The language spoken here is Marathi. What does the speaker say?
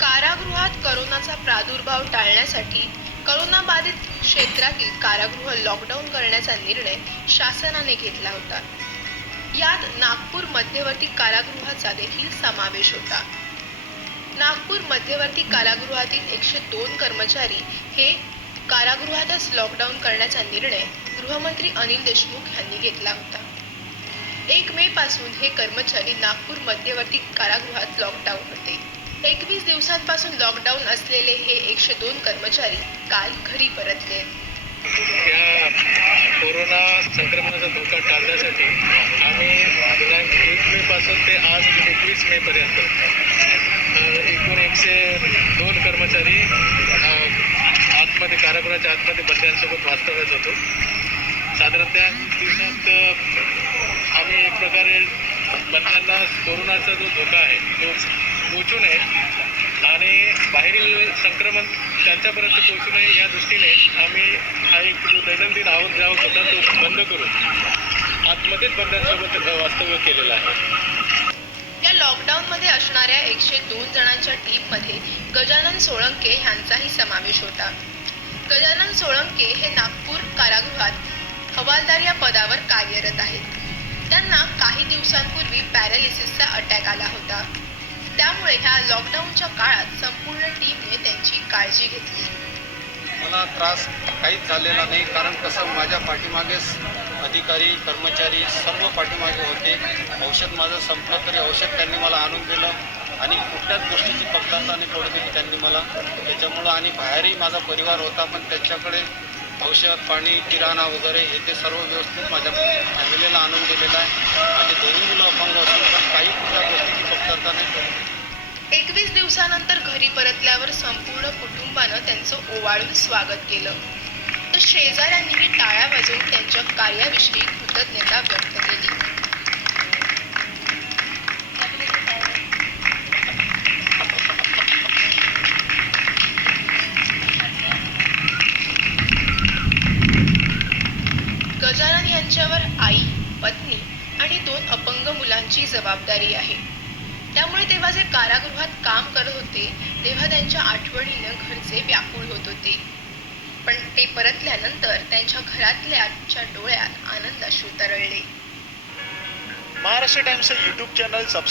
कारागृहात करोनाचा प्रादुर्भाव टाळण्यासाठी करोना बाधित क्षेत्रातील कारागृह लॉकडाऊन करण्याचा निर्णय शासनाने घेतला होता। यात नागपूर मध्यवर्ती कारागृहाचा देखील समावेश होता। नागपूर मध्यवर्ती कारागृहातील 102 कर्मचारी हे कारागृहातच लॉकडाऊन करण्याचा निर्णय गृहमंत्री अनिल देशमुख यांनी घेतला होता। 1 मे पासून हे कर्मचारी नागपूर मध्यवर्ती कारागृहात लॉकडाऊन होते। 21 दिवसांपासून लॉकडाऊन असलेले हे 102 कर्मचारी काल घरी परतले। या कोरोना संक्रमणाचा धोका टाळण्यासाठी आम्ही दिनांक 1 मे पासून ते आज 21 मे पर्यंत एकूण 102 कर्मचारी आतमध्ये कारागृहाच्या आतमध्ये बंद्यांसोबत वास्तव्यात होतो। साधारणतः दिवसात आम्ही एक प्रकारे बंद्यांना कोरोनाचा जो धोका आहे तो पोहोचू नये आणि बाहेरील संक्रमण त्यांच्यापर्यंत पोहोचू नये या दृष्टीने आम्ही हा एक जो दैनंदिन आवक जावक होता तो बंद करून आतमध्येच बंद्यांसोबत वास्तव्य केलेलं आहे। या लॉकडाऊनमध्ये असणाऱ्या 102 जणांच्या टीममध्ये गजानन सोळंके यांचाही समावेश होता। गजानन सोळंके हे नागपूर कारागृहात हवालदार या पदावर कार्यरत आहेत। त्यांना काही दिवसांपूर्वी पॅरालिसिसचा अटॅक आला होता। त्यामुळे ह्या लॉकडाऊनच्या काळात संपूर्ण टीमने त्यांची काळजी घेतली। मला त्रास काहीच झालेला नाही, कारण कसं माझ्या पाठीमागेच अधिकारी कर्मचारी सर्व पाठीमागे होते। औषध माझं संपलं तरी औषध त्यांनी मला आणून दिलं आणि कुठल्याच गोष्टीची कमतरता नाही पडू दिली त्यांनी मला। त्याच्यामुळं आणि बाहेरही माझा परिवार होता, पण त्याच्याकडे औषध पाणी किराणा वगैरे हे ते सर्व व्यवस्थित माझ्या फॅमिलीला आणून दिलेलं आहे। माझे दोन्ही मुलं अपंग असून पण काही कुठल्या गोष्टीची कमतरता नाही पडली। 21 दिवसानंतर घरी परतल्यावर संपूर्ण कुटुंबानं त्यांचं ओवाळून स्वागत केलं, तर शेजाऱ्यांनीही टाळ्या वाजवून त्यांच्या कार्याविषयी कृतज्ञता व्यक्त केली। गजानन यांच्यावर आई, पत्नी आणि 2 अपंग मुलांची जबाबदारी आहे। त्यामुळे तेव्हा जे कारागृहात काम करत होते तेव्हा त्यांच्या आठवणीनं घरचे व्याकुळ होत होते। पण ते परतल्यानंतर त्यांच्या घरातल्याच्या डोळ्यात आनंदाश्रू तरळले। महाराष्ट्र टाइम्सचं YouTube चॅनल सबस्क्राईब